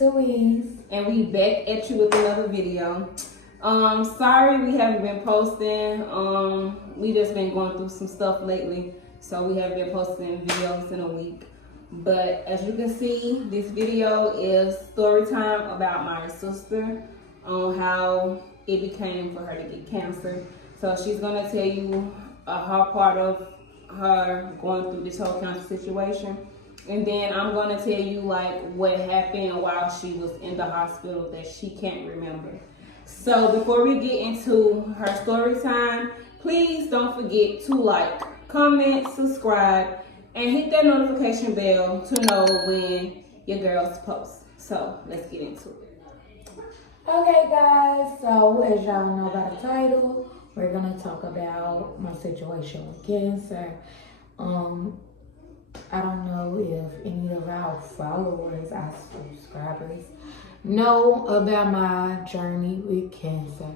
Louise. And we back at you with another video. Sorry we haven't been posting. We just been going through some stuff lately, so we haven't been posting videos in a week. But as you can see, this video is story time about my sister on how it became for her to get cancer. So she's gonna tell you a hard part of her going through this whole cancer situation. And then I'm gonna tell you like what happened while she was in the hospital that she can't remember. So before we get into her story time, please don't forget to like, comment, subscribe, and hit that notification bell to know when your girls post. So let's get into it. Okay guys, so as y'all know by the title, we're gonna talk about my situation with cancer. I don't know if any of our followers, our subscribers, know about my journey with cancer.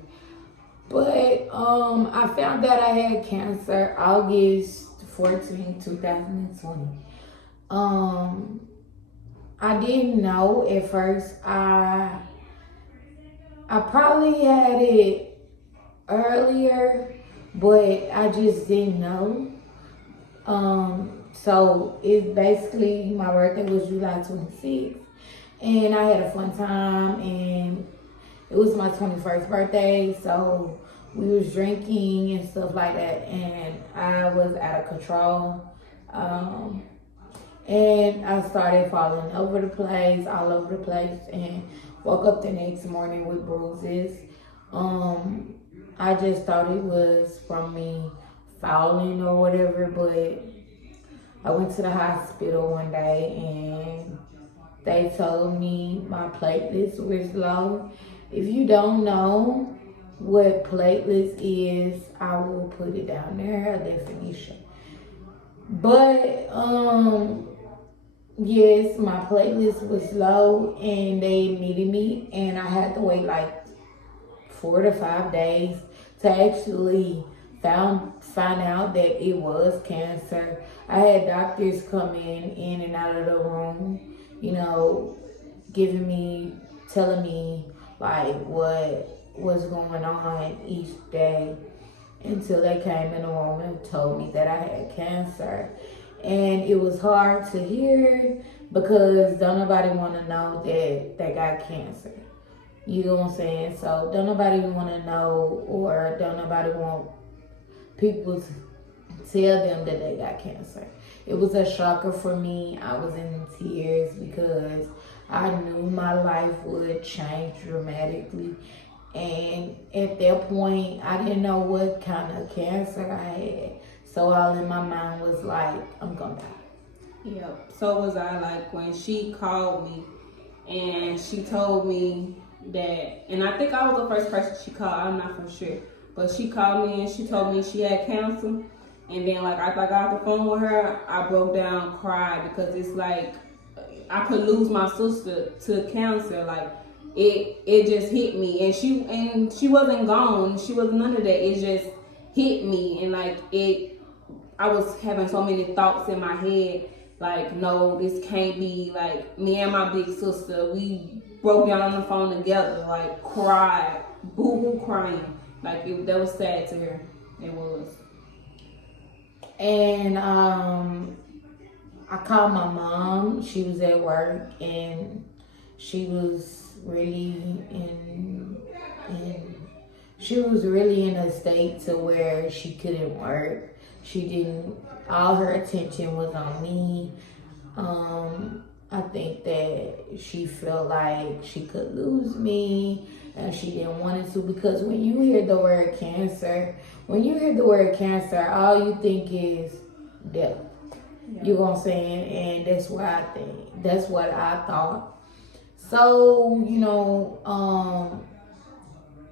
But I found out I had cancer August 14, 2020. I didn't know at first. I probably had it earlier, but I just didn't know. So it basically, my birthday was July 26th, and I had a fun time, and it was my 21st birthday, so we was drinking and stuff like that, and I was out of control. And I started falling all over the place, and woke up the next morning with bruises. I just thought it was from me falling or whatever, but I went to the hospital one day and they told me my platelets was low. If you don't know what platelets is, I will put it down there, a definition. But yes, my platelets was low and they admitted me, and I had to wait like 4 to 5 days to actually find out that it was cancer. I had doctors come in and out of the room, you know, telling me like what was going on each day, until they came in the room and told me that I had cancer. And it was hard to hear because don't nobody want to know that they got cancer. You know what I'm saying? So don't nobody want to know, or don't nobody want people to tell them that they got cancer. It was a shocker for me. I was in tears because I knew my life would change dramatically. And at that point, I didn't know what kind of cancer I had. So all in my mind was like, I'm gonna die. Yep. So was I. Like when she called me and she told me that, and I think I was the first person she called, I'm not for sure. But she called me and she told me she had cancer. And then like after I got off the phone with her, I broke down, cried, because it's like I could lose my sister to cancer. Like it just hit me, and she wasn't gone. She wasn't none of that. It just hit me, and like I was having so many thoughts in my head. Like, no, this can't be. Like me and my big sister, we broke down on the phone together, like cried, boo-hoo crying. Like that was sad to her. It was. And I called my mom. She was at work, and she was really in a state to where she couldn't work. All her attention was on me. I think that she felt like she could lose me, and she didn't want it to, because when you hear the word cancer, all you think is death. Yeah. You know what I'm saying? And that's what I think. That's what I thought. So, you know,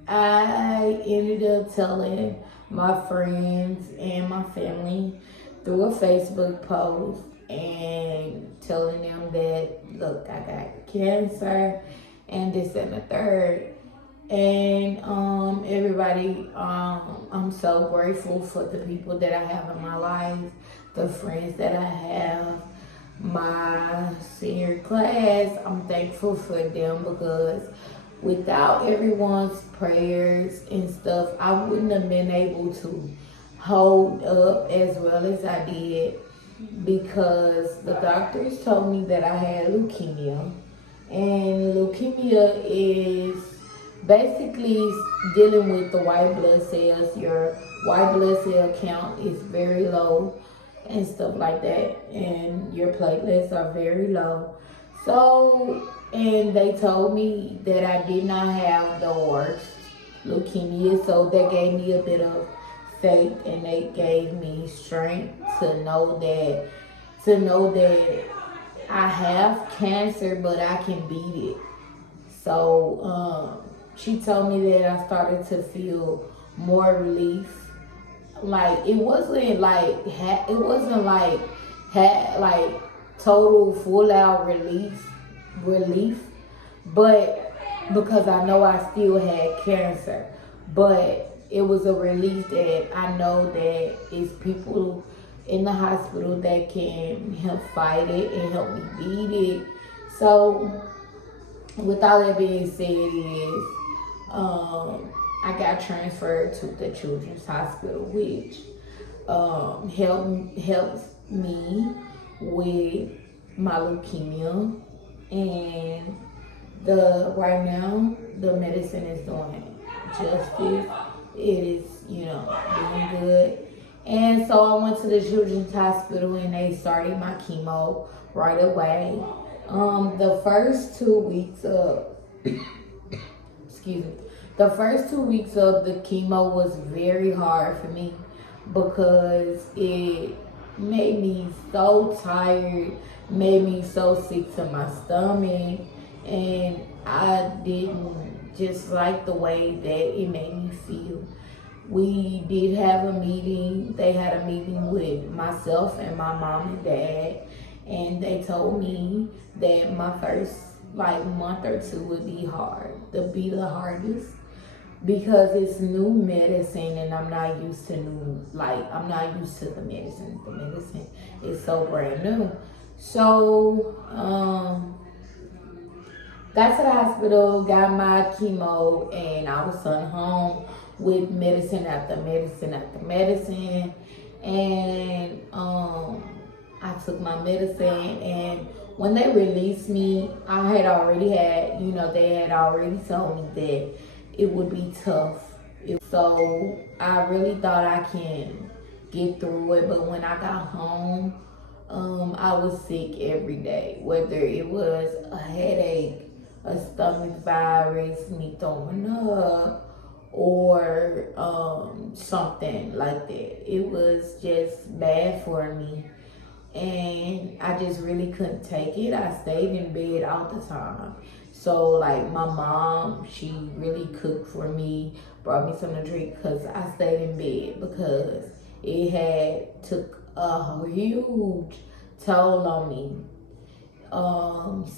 I ended up telling my friends and my family through a Facebook post and telling them that, look, I got cancer and this and the third. And everybody, I'm so grateful for the people that I have in my life, the friends that I have. my senior class. I'm thankful for them because without everyone's prayers and stuff, I wouldn't have been able to hold up as well as I did, because the doctors told me that I had leukemia. And leukemia is basically dealing with the white blood cells. Your white blood cell count is very low and stuff like that, and your platelets are very low. So, and they told me that I did not have the worst leukemia, so that gave me a bit of faith, and they gave me strength to know that I have cancer, but I can beat it. So she told me that I started to feel more relief. Like it wasn't like total full out relief, but because I know I still had cancer, but it was a relief that I know that it's people in the hospital that can help fight it and help me beat it. So with all that being said, I got transferred to the Children's Hospital, which helps me with my leukemia, and the right now the medicine is doing justice. It is, doing good. And so I went to the Children's Hospital and they started my chemo right away. The first 2 weeks of excuse me, the first 2 weeks of the chemo was very hard for me because it made me so tired, made me so sick to my stomach, and I didn't just like the way that it made me feel. We did have a meeting. They had a meeting with myself and my mom and dad, and they told me that my first month or two would be the hardest, because it's new medicine and I'm not used to I'm not used to the medicine. The medicine is so brand new. So got to the hospital, got my chemo, and I was sent home with medicine after medicine after medicine. And I took my medicine, and when they released me, I had already had, they had already told me that it would be tough. So I really thought I can get through it, but when I got home, I was sick every day, whether it was a headache, a stomach virus, me throwing up, or something like that. It was just bad for me, and I just really couldn't take it. I stayed in bed all the time. So like my mom, she really cooked for me, brought me something to drink, because I stayed in bed because it had took a huge toll on me.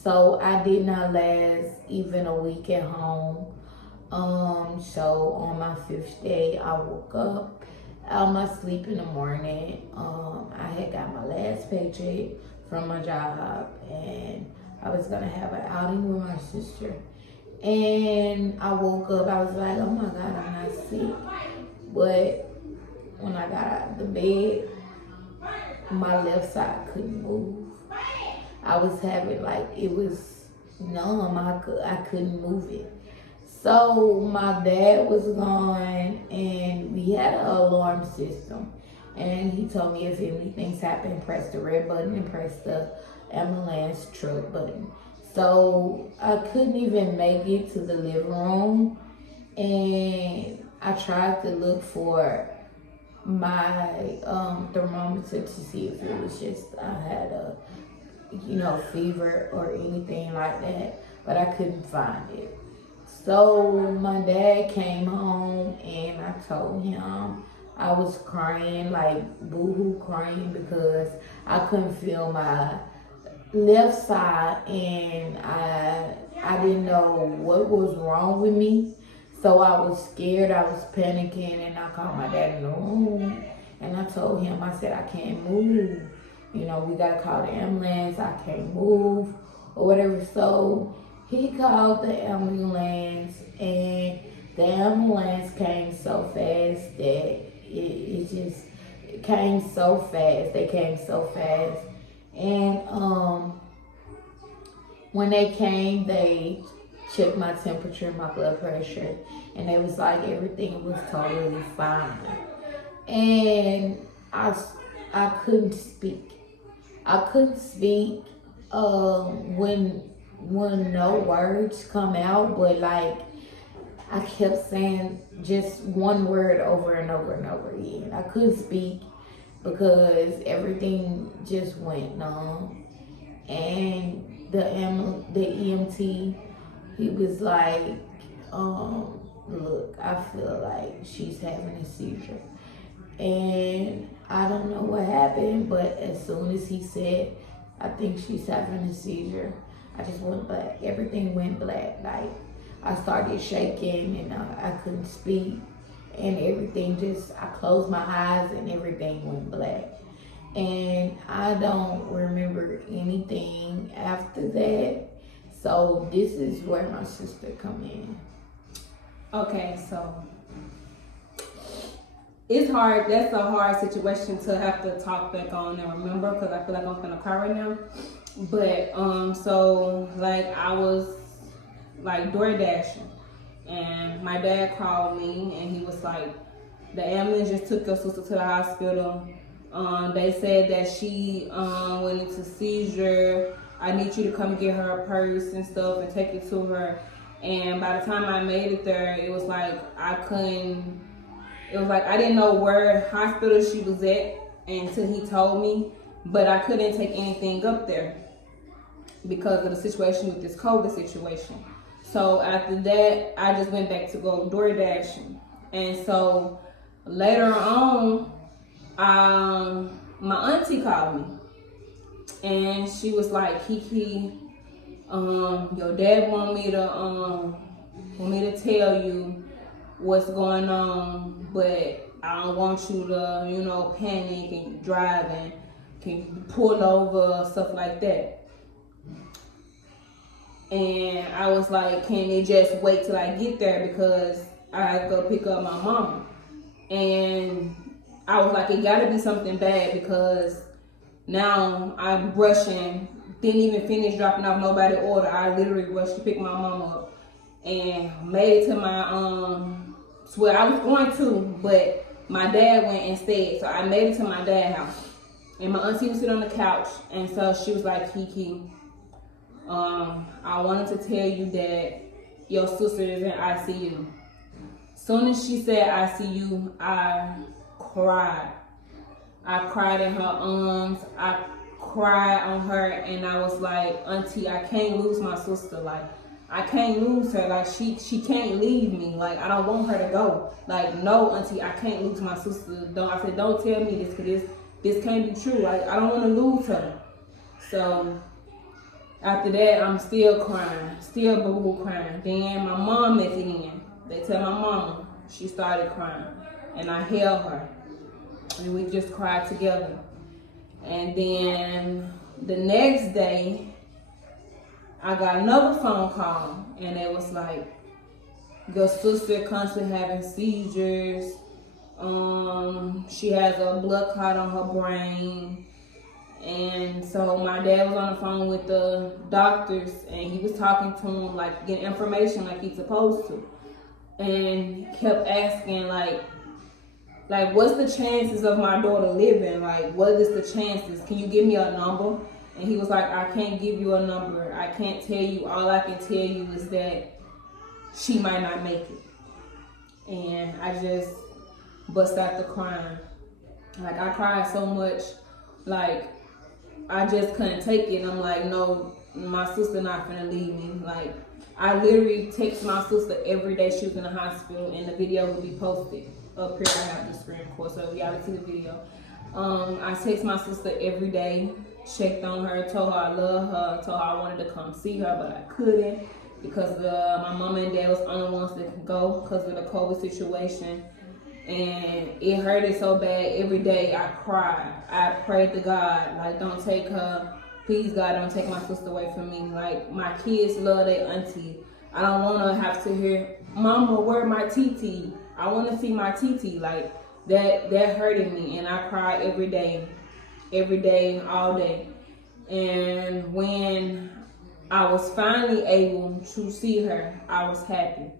So I did not last even a week at home. So on my 5th day, I woke up out my sleep in the morning. I had got my last paycheck from my job, and I was gonna have an outing with my sister. And I woke up, I was like, oh my God, I'm not sick. But when I got out of the bed, my left side couldn't move. I was having it was numb. I couldn't move it. So my dad was gone, and we had an alarm system. And he told me if anything's happened, press the red button and press the ambulance truck button. So I couldn't even make it to the living room, and I tried to look for my thermometer to see if it was just I had a fever or anything like that, but I couldn't find it. So my dad came home, and I told him I was crying, boo-hoo crying, because I couldn't feel my left side, and I didn't know what was wrong with me. So I was scared, I was panicking, and I called my dad in the room, and I told him, I said, I can't move. you know, we gotta call the ambulance. I can't move or whatever. So he called the ambulance, and the ambulance came so fast that it just came so fast. They came so fast. And when they came, they checked my temperature, my blood pressure, and it was like everything was totally fine. And I couldn't speak. I couldn't speak when no words come out, but like I kept saying just one word over and over and over again. I couldn't speak because everything just went numb. And the EMT, he was like, look, I feel like she's having a seizure. And I don't know what happened, but as soon as he said, I think she's having a seizure, I just went black. Everything went black. Like, I started shaking and I couldn't speak. And everything just, I closed my eyes and everything went black. And I don't remember anything after that. So this is where my sister come in. Okay, so it's hard. That's a hard situation to have to talk back on and remember, because I feel like I'm gonna cry right now. But so like I was like door dashing, and my dad called me and he was like, the ambulance just took your sister to the hospital. They said that she went into seizure. I need you to come get her purse and stuff and take it to her. And by the time I made it there, it was like I didn't know where hospital she was at until he told me, but I couldn't take anything up there because of the situation with this COVID situation. So after that, I just went back to go door dashing. And so later on, my auntie called me, and she was like, Kiki, your dad want me to tell you what's going on, but I don't want you to, panic and drive and can pull over, stuff like that. And I was like, can they just wait till I get there, because I have to go pick up my mama. And I was like, it gotta be something bad, because now I'm rushing, didn't even finish dropping off nobody order. I literally rushed to pick my mama up and made it to my where I was going to, but my dad went instead. So I made it to my dad's house, and my auntie was sitting on the couch, and so she was like, Kiki, I wanted to tell you that your sister is in ICU. Soon as she said ICU, I cried. I cried in her arms. I cried on her, and I was like, Auntie, I can't lose my sister. Like, I can't lose her. Like, she can't leave me. Like, I don't want her to go. Like, no, Auntie, I can't lose my sister. I said, don't tell me this, because this can't be true. Like, I don't want to lose her. So after that, I'm still crying, still boo-boo crying. Then my mom let it in. They tell my mama, she started crying, and I held her, and we just cried together. And then the next day, I got another phone call, and it was like, your sister constantly having seizures. She has a blood clot on her brain. And so my dad was on the phone with the doctors, and he was talking to him, like, getting information like he's supposed to. And kept asking, like, what's the chances of my daughter living? Like, what is the chances? Can you give me a number? And he was like, I can't give you a number. I can't tell you. All I can tell you is that she might not make it. And I just bust out the crying. Like, I cried so much, like, I just couldn't take it. And I'm like, no, my sister not finna leave me. Like, I literally text my sister every day she was in the hospital, and the video will be posted. Up here I have the screen record, so y'all can see the video. I text my sister every day, checked on her, told her I love her, told her I wanted to come see her, but I couldn't because my mama and dad was the only ones that could go because of the COVID situation. and it hurted so bad. Every day I cried. I prayed to God, like, don't take her. Please, God, don't take my sister away from me. Like, my kids love their auntie. I don't want to have to hear, Mama, where my TT? I want to see my TT. Like, that hurted me, and I cried every day, all day. And when I was finally able to see her, I was happy.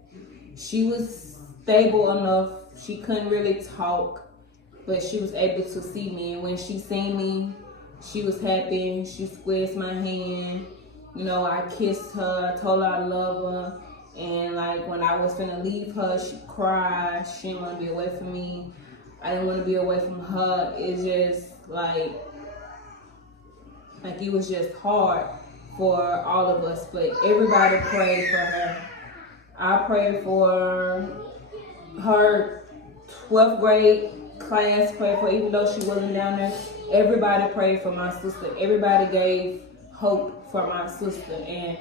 She was stable enough. She couldn't really talk, but she was able to see me. And when she seen me, she was happy. She squeezed my hand. You know, I kissed her, told her I love her. And like when I was finna leave her, she cried. She didn't want to be away from me. I didn't want to be away from her. It's just like it was just hard for all of us. But everybody prayed for her. I prayed for her 12th grade class, prayed for, even though she wasn't down there. Everybody prayed for my sister. Everybody gave hope for my sister. And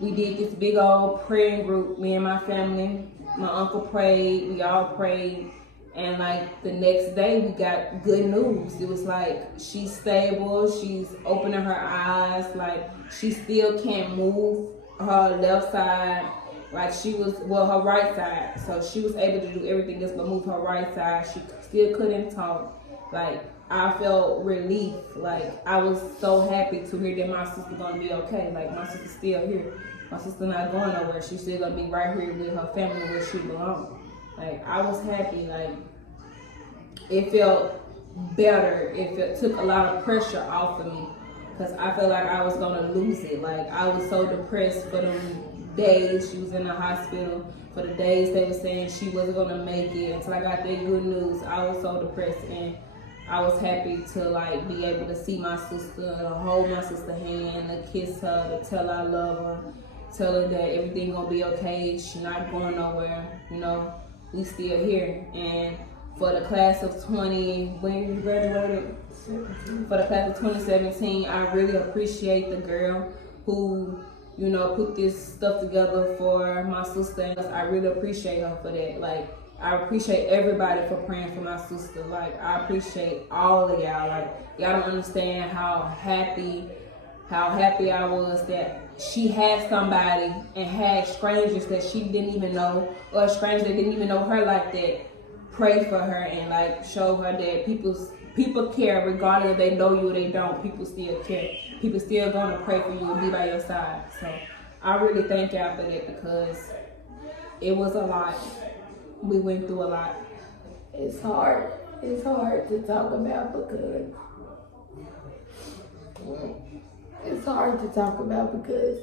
we did this big old praying group, me and my family. My uncle prayed, we all prayed. And like the next day we got good news. It was like, she's stable, she's opening her eyes, like she still can't move her left side. Like she was, well, her right side. So she was able to do everything else but move her right side. She still couldn't talk. Like I felt relief. Like I was so happy to hear that my sister's gonna be okay. Like my sister's still here. My sister not going nowhere. She's still gonna be right here with her family where she belongs. Like I was happy. Like it felt better. It took a lot of pressure off of me because I felt like I was gonna lose it. Like I was so depressed for them days she was in the hospital, for the days they were saying she wasn't gonna make it, until I got that good news. I was so depressed, and I was happy to like be able to see my sister, to hold my sister's hand, to kiss her, to tell her I love her, tell her that everything gonna be okay, she's not going nowhere, you know, we still here. And for the class of 20, when you graduated? 17. For the class of 2017, I really appreciate the girl who, you know, put this stuff together for my sister. I really appreciate her for that. Like, I appreciate everybody for praying for my sister. Like, I appreciate all of y'all. Like, y'all don't understand how happy I was that she had somebody and had strangers that she didn't even know, or strangers that didn't even know her like that, pray for her and like show her that people care regardless if they know you or they don't. People still care. People still gonna pray for you and be by your side. So I really thank y'all for that, because it was a lot. We went through a lot. It's hard. It's hard to talk about because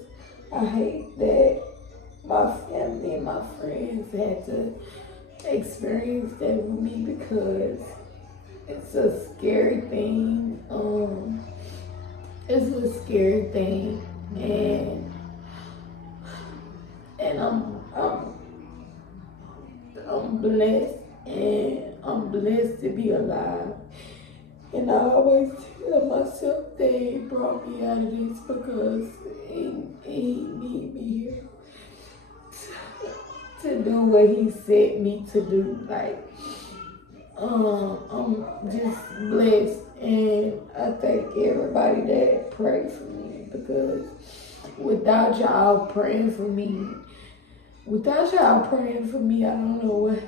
I hate that my family and my friends had to experience that with me, because it's a scary thing. It's a scary thing, and I'm blessed, and I'm blessed to be alive. And I always tell myself that he brought me out of this because he need me here to do what he sent me to do. Like, I'm just blessed, and I thank everybody that prayed for me, because without y'all praying for me, I don't know what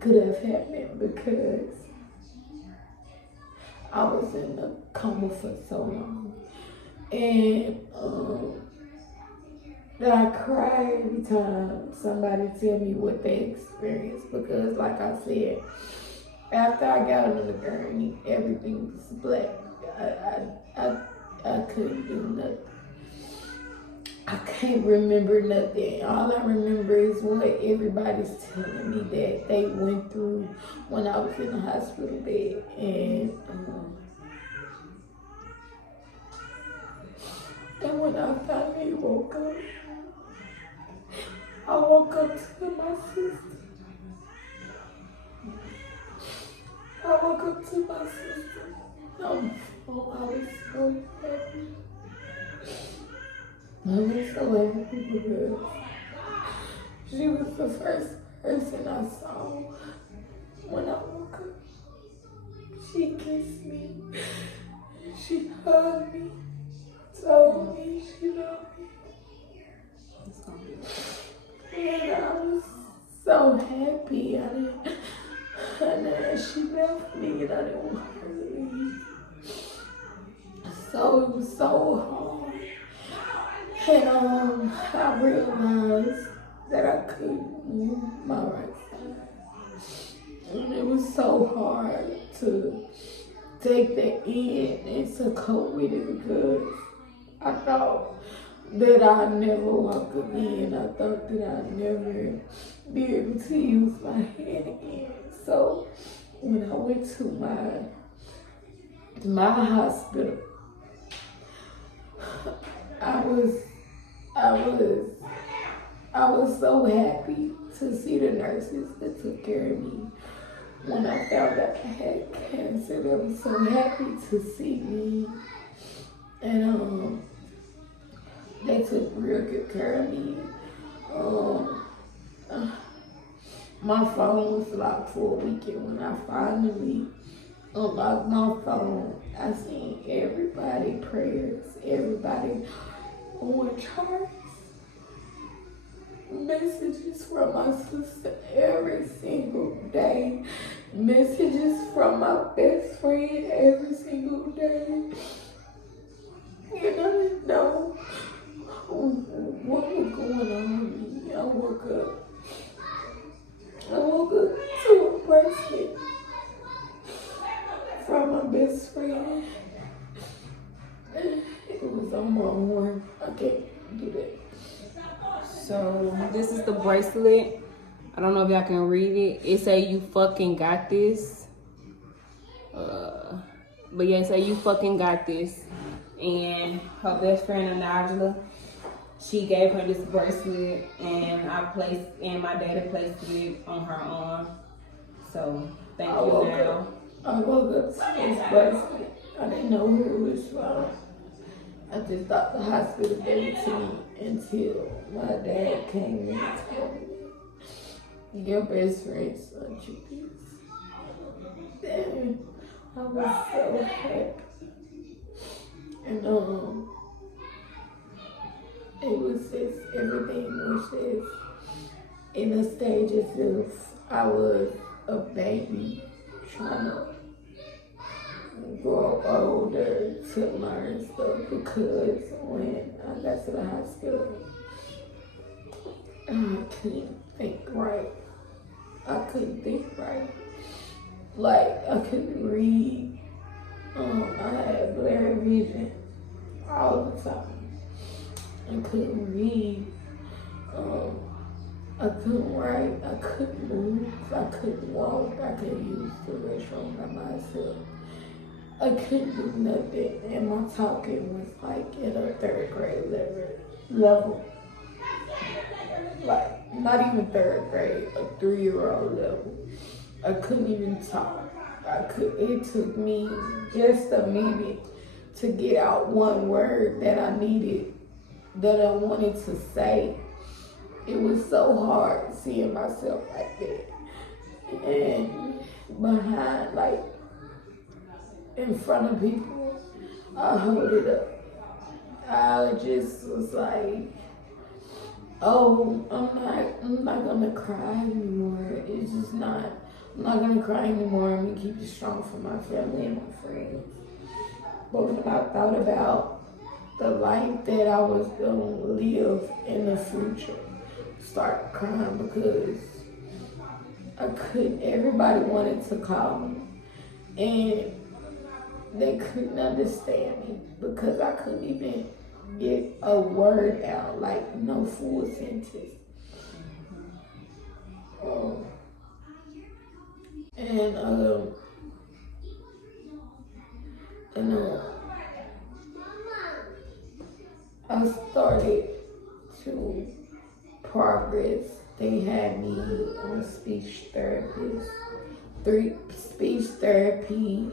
could have happened, because I was in a coma for so long. And I cry every time somebody tell me what they experienced, because like I said, after I got on the gurney, everything was black. I couldn't do nothing. I can't remember nothing. All I remember is what everybody's telling me that they went through when I was in the hospital bed. And when I finally woke up, I woke up to my sister. I woke up to my sister. I was so happy. I was so happy because she was the first person I saw when And she left me and I didn't want her to leave. So it was so hard. And I realized that I couldn't move my right side. And it was so hard to take that in and to cope with it because I thought that I'd never walk again. I thought that I'd never be able to use my hand again. So when I went to my hospital, I was so happy to see the nurses that took care of me. When I found out I had cancer, they were so happy to see me. And they took real good care of me. My phone was locked for a week, and when I finally unlocked my phone, I seen everybody prayers, everybody on charts, messages from my sister every single day, messages from my best friend every single day. And I didn't know what was going on with me. I woke up to a bracelet from my best friend. It was on my arm. I can't do that. So this is the bracelet. I don't know if y'all can read it. It say "You fucking got this." But yeah, it say "You fucking got this." And her best friend Angela, she gave her this bracelet, and my daddy placed it on her arm. So thank you now. I woke up to this bracelet. I didn't know who it was from. I just thought the hospital gave it to me until my dad came in and told me, "Your best friend sent you this." Then I was so happy. And it was just, everything was just in a stage as if I was a baby trying to grow older to learn stuff, because when I got to the hospital, I couldn't think right. Like, I couldn't read. I had blurry vision all the time. I couldn't read. I couldn't write. I couldn't move. I couldn't walk. I couldn't use the restroom by myself. I couldn't do nothing, and my talking was like at a third grade level. Like, not even third grade, a 3-year-old level. I couldn't even talk. It took me just a minute to get out one word that I wanted to say. It was so hard seeing myself like that. And behind, like, in front of people, I hold it up. I just was like, oh, I'm not gonna cry anymore. It's just not. I'm not gonna cry anymore. I'm gonna keep it strong for my family and my friends. But when I thought about the life that I was gonna live in the future, I started crying because I couldn't. Everybody wanted to call me, and they couldn't understand me because I couldn't even get a word out, like no full sentence. I started to progress. They had me on speech therapist, speech therapy,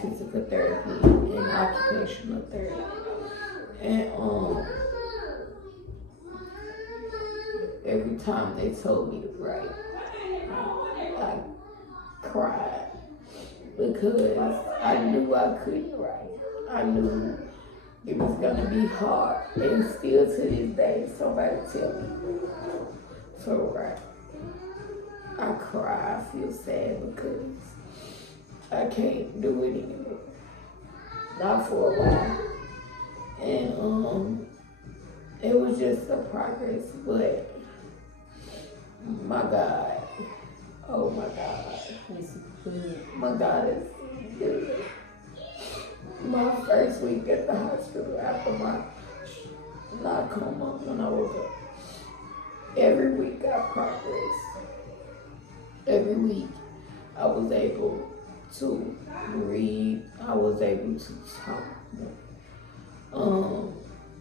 physical therapy, and occupational therapy. And every time they told me to write, I cried because I knew I couldn't write. I knew it was gonna be hard, and still to this day, somebody tell me to write. I cry. I feel sad because I can't do it anymore. Not for a while. And it was just a progress, but my God, oh my God, It's good. my God is good. My first week at the hospital after my coma, when I woke up, every week I progressed. Every week I was able to breathe. I was able to talk.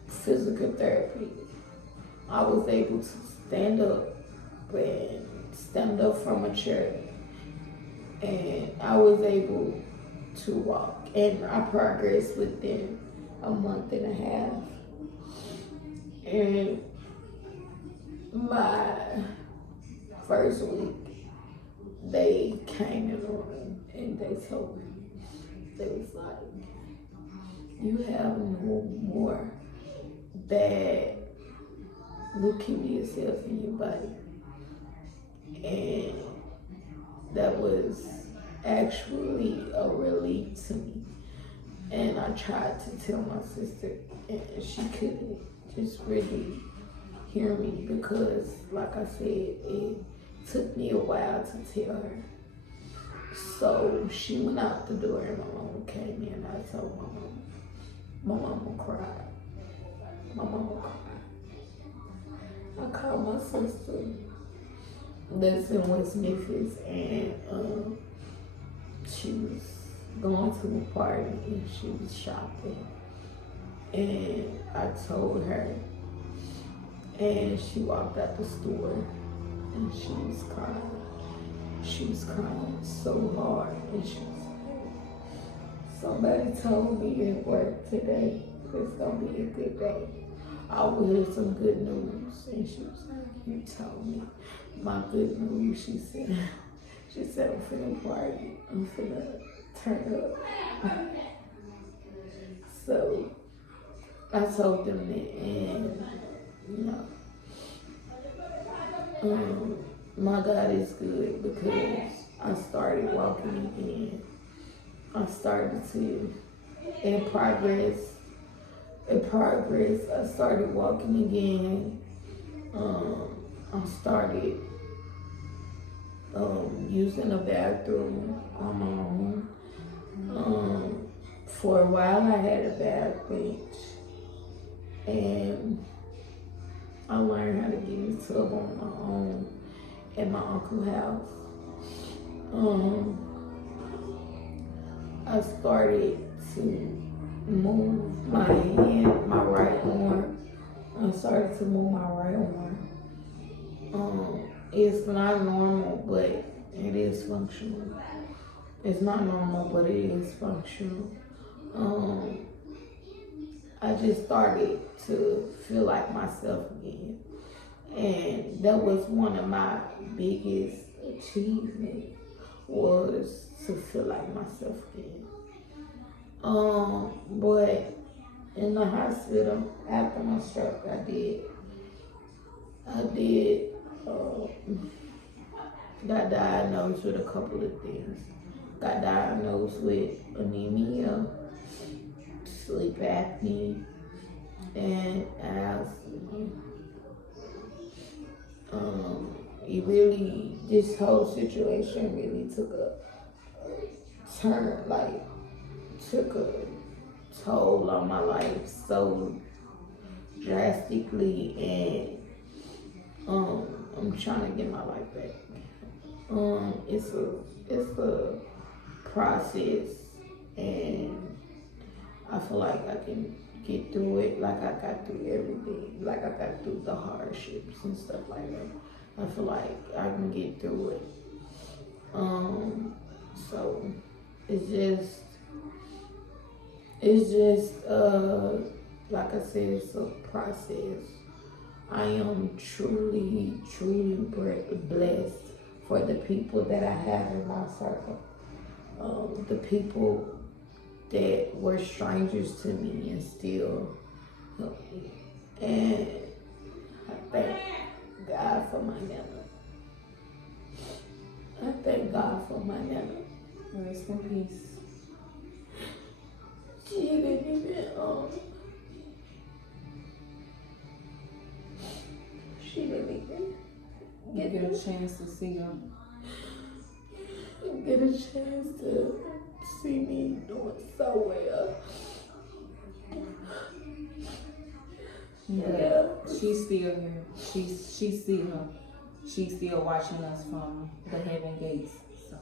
Physical therapy. I was able to stand up from a chair, and I was able to walk, and I progressed within a month and a half. And my first week, they came in the room and they told me, they was like, you have no more bad leukemia cells in your body. And that was actually a relief to me. And I tried to tell my sister, and she couldn't just really hear me because, like I said, it took me a while to tell her. So she went out the door and my mom came in. I told my mom. My mama cried. My mama cried. I called my sister that's in West Memphis, and she was going to a party and she was shopping. And I told her, and she walked out the store and she was crying. She was crying so hard, and she was like, somebody told me at work today it's gonna be a good day. I will hear some good news. And she was like, you told me my good news. She said, I'm finna party. I'm finna turn up. So I told them that, and my God is good because I started walking again. I started to, in progress, I started walking again. I started using a bathroom on my own. For a while I had a bath bench, and I learned how to get in the tub on my own at my uncle's house. I started to move my hand, my right arm. I started to move my right arm. It's not normal, but it is functional. It's not normal, but it is functional. I just started to feel like myself again. And that was one of my biggest achievements, was to feel like myself again. But in the hospital after my stroke, I got diagnosed with a couple of things. Got diagnosed with anemia, sleep apnea, and asthma. This whole situation really took a turn, took a toll on my life so drastically, and I'm trying to get my life back. It's a process, and I feel like I can get through it, like I got through everything, like I got through the hardships and stuff like that. I feel like I can get through it. So it's just like I said, it's a process. I am truly blessed for the people that I have in my circle. The people that were strangers to me and still help me. And I thank God for my nana. I thank God for my nana. Rest in peace. She didn't even Get a chance to see her. get a chance to see me doing so well. Yeah, she's still here. She's still her. She's still watching us from the heaven gates. So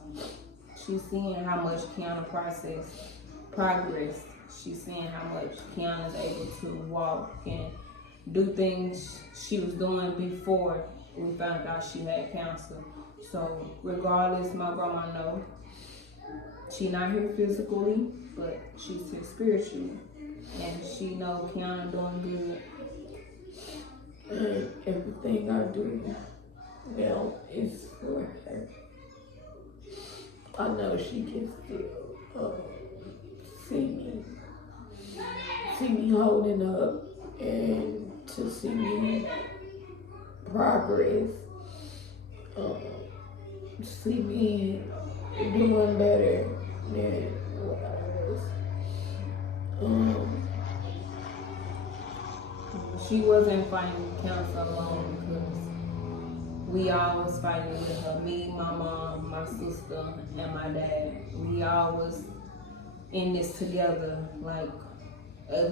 she's seeing how much Kiana progress. She's seeing how much Kiana's able to walk and do things she was doing before we found out she had cancer. So regardless, my grandma know she not here physically, but she's here spiritually, and she know Kiana doing good. And everything I do now is for her. I know she can still see me holding up, and to see me progress, see me doing better than what I was. She wasn't fighting cancer alone because we all was fighting with her. Me, my mom, my sister, and my dad. We all was in this together. Like,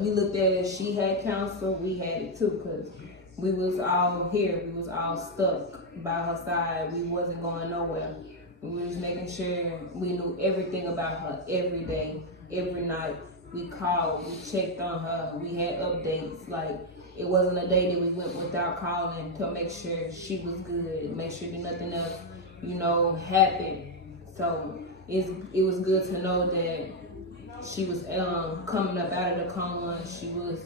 we looked at it, she had cancer, we had it too, because we was all here. We was all stuck by her side. We wasn't going nowhere. We was making sure we knew everything about her every day, every night. We called, we checked on her, we had updates. Like, it wasn't a day that we went without calling to make sure she was good, make sure that nothing else, happened. So it was good to know that she was coming up out of the coma. She was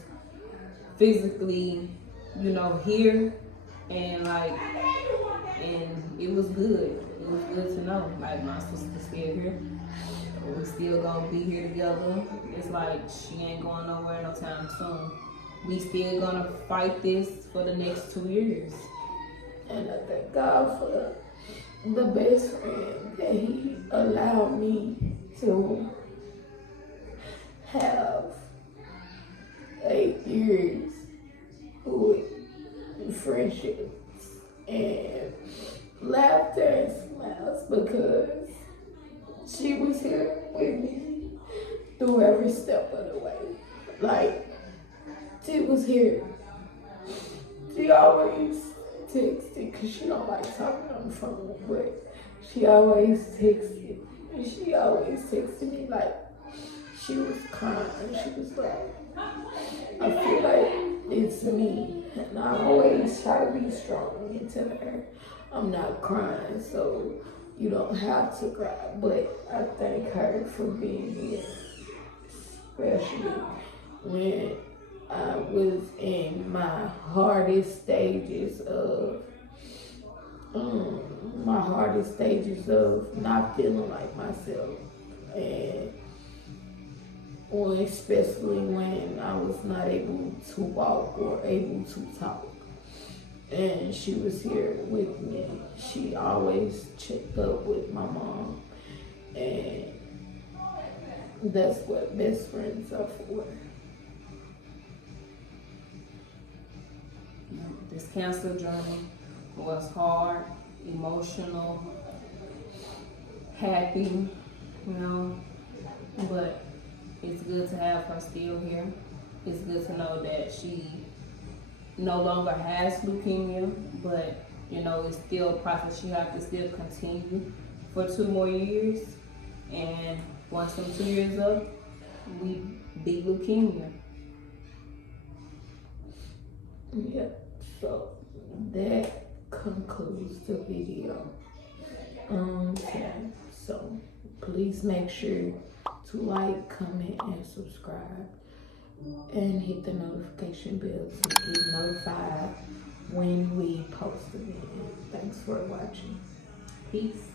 physically, here, and it was good. It was good to know. Like, my sister's still here. We still gonna be here together. It's like she ain't going nowhere no time soon. We still gonna fight this for the next 2 years. And I thank God for the best friend that He allowed me to have 8 years with friendships and laughter and smiles, because she was here with me through every step of the way. Like, she was here. She always texted, because she don't like talking on the phone, but she always texted. And she always texted me like she was crying. She was like, I feel like it's me. And I always try to be strong and tell her I'm not crying, so you don't have to cry. But I thank her for being here, especially when I was in my hardest stages of not feeling like myself, and especially when I was not able to walk or able to talk. And she was here with me. She always checked up with my mom, and that's what best friends are for. This cancer journey was hard, emotional, happy, but it's good to have her still here. It's good to know that she no longer has leukemia, but it's still a process. She has to still continue for 2 more years, and once them 2 years up, we beat leukemia. Yeah, so that concludes the video. So please make sure to like, comment, and subscribe, and hit the notification bell to be notified when we post again. Thanks for watching. Peace.